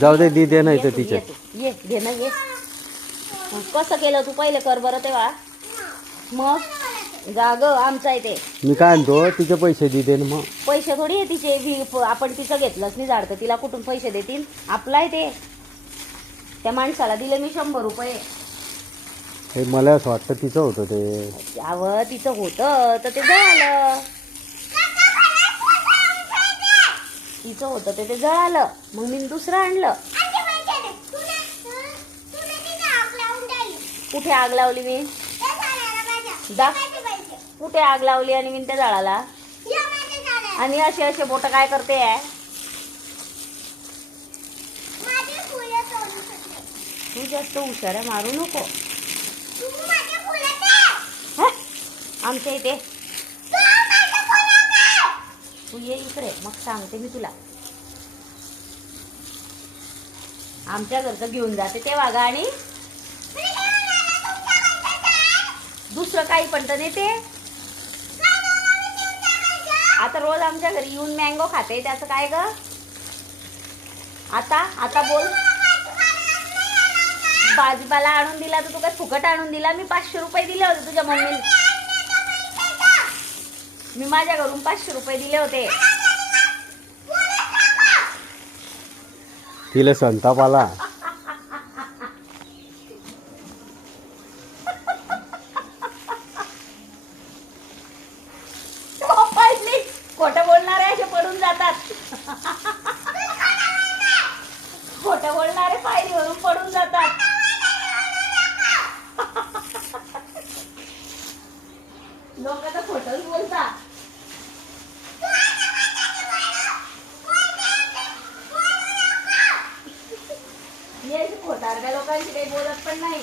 जाऊ दे दी दे नाही तर तिच्या ये घे ना ये. कसं केलं तू पहिले कर बरं तेव्हा. मग जाग आमचा आहे ते. मी काय आणतो तिचे पैसे दी दे ना मग. पैसे थोडी आहे तिचे. आपण तिचं घेतलंच नाही झाड तर तिला कुठून पैसे देतील. आपलं आहे ते. त्या माणसाला दिले मी 100 रुपये. हे मला असं वाटतं तिचं होतं ते. यावं तिचं होतं तर ते जळालं. तिचं होतं ते जळालं मग मी दुसरं आणलं. कुठे आग लावली मी. कुठे आग लावली आणि मी त्या झाडाला. आणि असे असे बोट काय करते आहे. तू जास्त हुशार मारू नको. आमच्या इथे तू ये इकडे मग सांगते मी तुला. आमच्या घरचं घेऊन जाते ते वागा आणि दुसरं काही पण तर नेते. आता रोज आमच्या घरी येऊन मँगो खाते त्याचं काय ग. आता बोल. भाजीपाला आणून दिला तर तू काय फुकट आणून दिला. मी 500 रुपये दिले होते तुझ्या मम्मीला. मी माझ्या घरून 500 रुपये दिले होते. तिला संताप आला. खोटं बोलणारे असे पडून जातात. खोटं बोलणारे पायरीवरून पडून जातात. लोक तर खोटंच बोलतात. खोटारड्या लोकांशी काही बोलत पण नाही.